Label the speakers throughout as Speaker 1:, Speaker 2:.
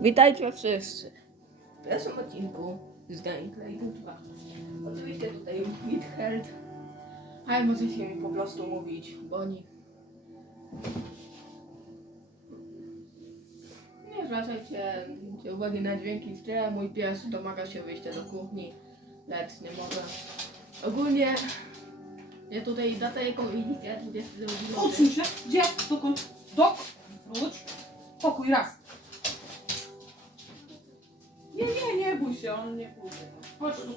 Speaker 1: Witajcie wszyscy. W pierwszym odcinku z Dying Light 2. Oczywiście tutaj Withheld. Ale możecie mi po prostu mówić, bo oni... Nie zwracajcie uwagi na dźwięki w tle. Mój pies domaga się wyjścia do kuchni, lecz nie mogę. Ogólnie... Ja tutaj datę jaką widzicie, 22
Speaker 2: Odsuń się. Gdzie? Dokąd? Dok. Wróć. Pokój raz. Nie, nie, nie bój się, on nie pójdzie. Chodź tu.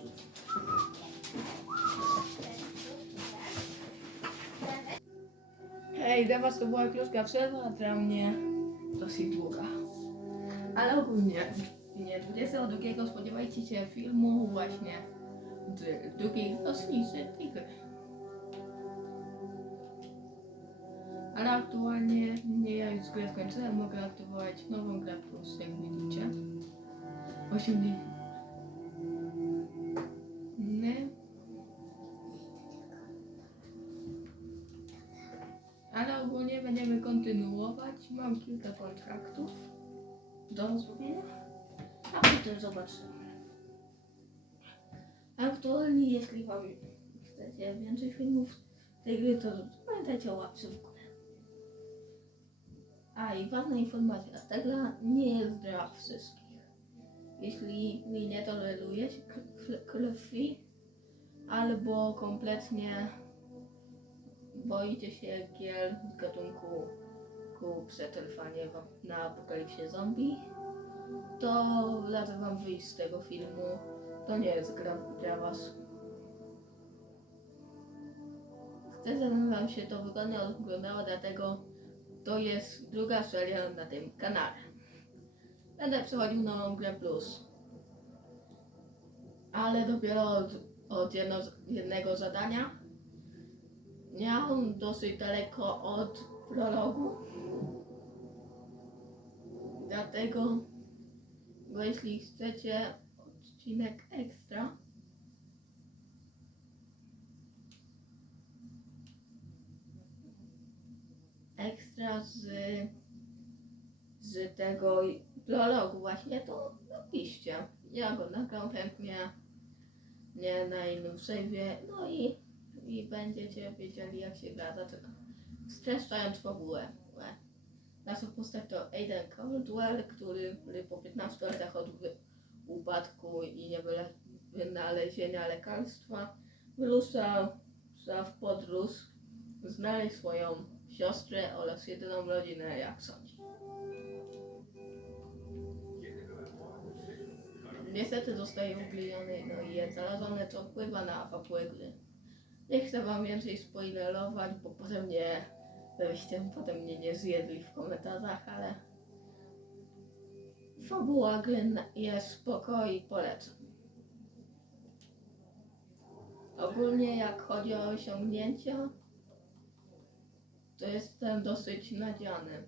Speaker 1: Hej, dla was to była krótka przerwa, a dla mnie dosyć długa. Ale ogólnie, nie 22 spodziewajcie się filmu właśnie drugiej kosmicznej tigry. Ale aktualnie nie ja już grę skończyłem, mogę aktywować nową grę plus, jak widzicie. 80. Nie. Ale ogólnie będziemy kontynuować. Mam kilka kontraktów do zrobienia. A potem zobaczymy. Aktualnie, jeśli wam chcecie więcej filmów tej gry, to pamiętajcie o łapce w górę. A i ważna informacja, ta gra nie jest dla wszystkich. Jeśli mi nie tolerujecie kr- krwi, albo kompletnie boicie się gier z gatunku ku przetrwanie na apokalipsie zombie, to radzę wam wyjść z tego filmu. To nie jest gra dla was. Chcę, żeby wam się to wygodnie oglądało, dlatego to jest druga seria na tym kanale. Będę przechodził nową grę plus. Ale dopiero od, od jedno, jednego zadania. Miałem dosyć daleko od prologu. Dlatego, bo jeśli chcecie odcinek ekstra, ekstra z, z tego prologu właśnie, to napiszcie. Ja go nagram chętnie nie na innym save'ie, no i, i będziecie wiedzieli jak się gra. Dlatego streszczając fabułę. Łe. Nasza postać to Aiden Caldwell, który po 15 latach od upadku i niewyle- wynalezienia lekarstwa wyrusza za w podróż znaleźć swoją siostrę oraz jedyną rodzinę, jak Niestety zostaje ugliniony, no i jest zarażony, co wpływa na fabułę gry. Nie chcę wam więcej spoilerować, bo potem nie, żebyście potem mnie nie zjedli w komentarzach, ale fabuła gry jest spoko i polecam. Ogólnie jak chodzi o osiągnięcia, to jestem dosyć nadziany.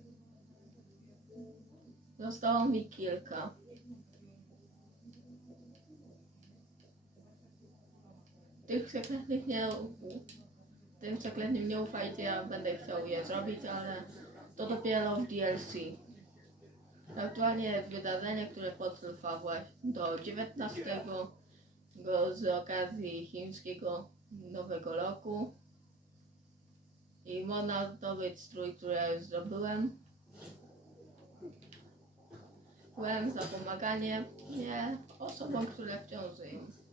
Speaker 1: Zostało mi kilka. Tych sekretnych nie, tym sekretnym nie ufajcie, ja będę chciał je zrobić, ale to dopiero w DLC. Aktualnie wydarzenie, które potrwa do 19 go z okazji chińskiego Nowego Roku. I można zdobyć strój, który zdobyłem. Byłem za pomaganie nie osobom, które wciąż żyją.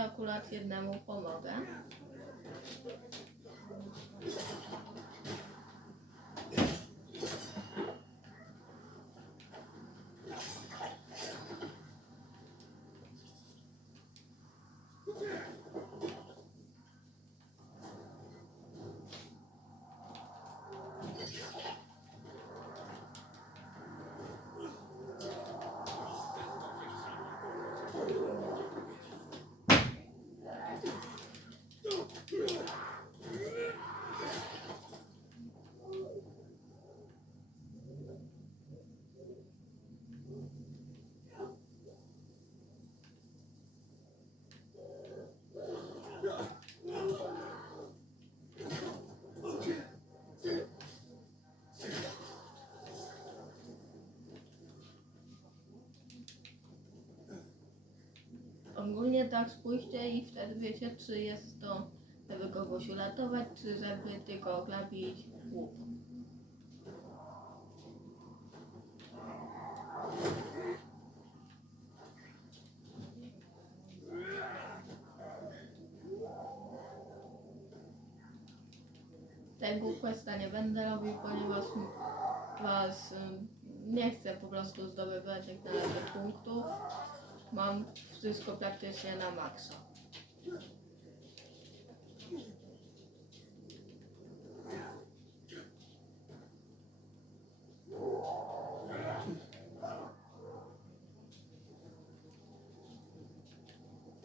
Speaker 1: Akurat jednemu pomogę. Tak spójrzcie i wtedy wiecie, czy jest to, żeby kogoś uratować, czy żeby tylko oklapić łup. Tego questa nie będę robił, ponieważ was nie chcę po prostu zdobywać jak na razie punktów. Mam wszystko praktycznie na maksa.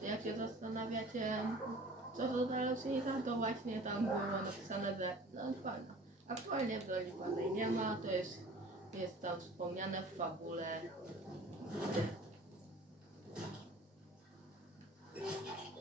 Speaker 1: Jak się zastanawiacie, co to za rocznica, to właśnie tam było napisane, że no fajna. Aktualnie broni pannej nie ma, to jest, jest tam wspomniane w fabule. Thank you.